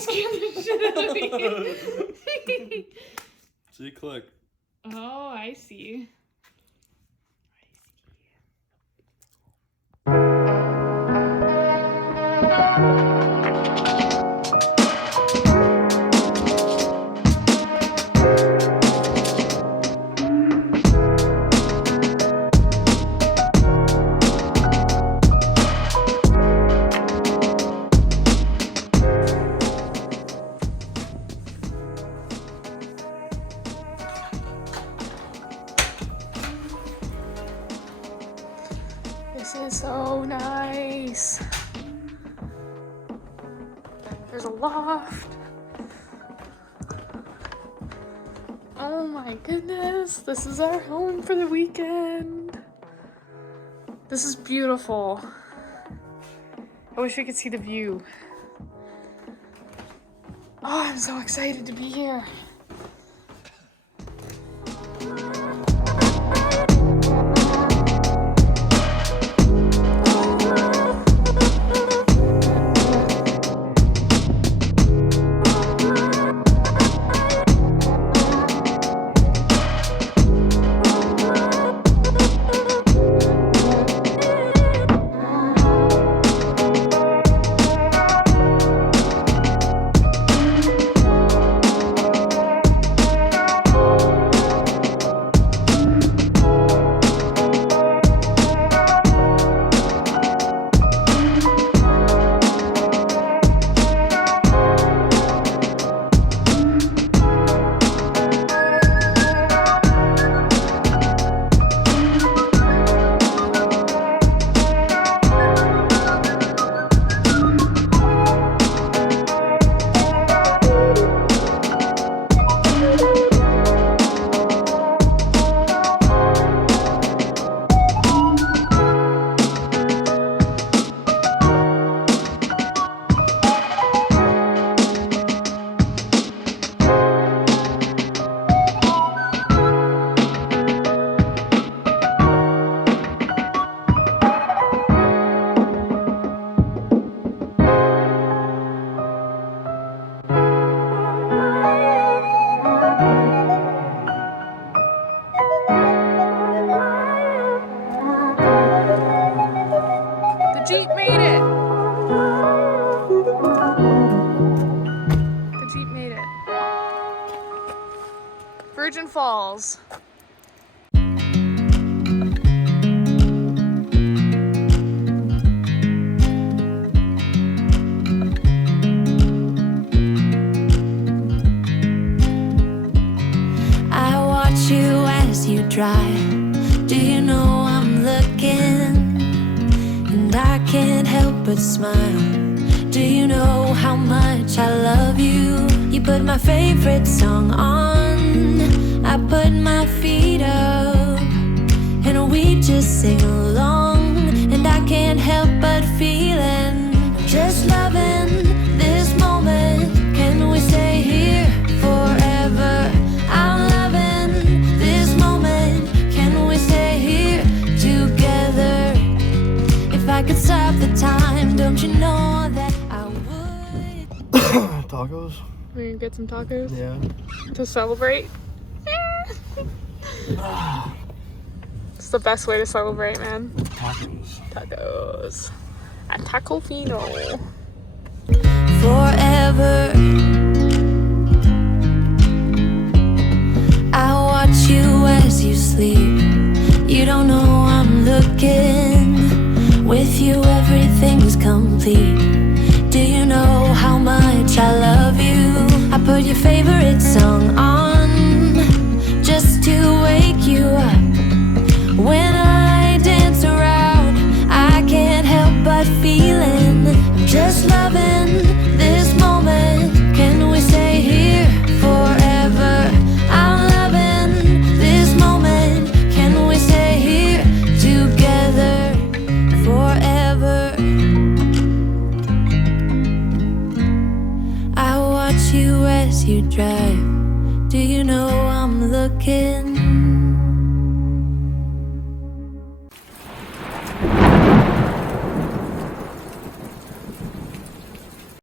scared the shit out of me. See, click. Oh, I see. This is so nice. There's a loft. Oh my goodness, this is our home for the weekend. This is beautiful. I wish we could see the view. Oh, I'm so excited to be here. Jeep made it! The Jeep made it. Virgin Falls. I watch you as you drive. Do you know I'm looking? And I can't help but smile. Do you know how much I love you? You put my favorite song on. I put my feet up, and we just sing along. And I can't help but feeling, just loving this moment. Can we stay here forever? I'm loving this moment. Can we stay here together? If I could stop the time, don't you know that I would? Tacos? We're gonna get some tacos Yeah. to celebrate. It's the best way to celebrate, man. Tacos. Tacos. A taco fino. Forever. I watch you as you sleep. You don't know I'm looking. With you everything's complete. Do you know how much I love you? I put your favorite song on just to wake you up. When I dance around, I can't help but feeling, I'm just loving this moment. Can we stay here forever? I'm loving this moment. Can we stay here together forever? I watch you as you drive. Do you know I'm looking?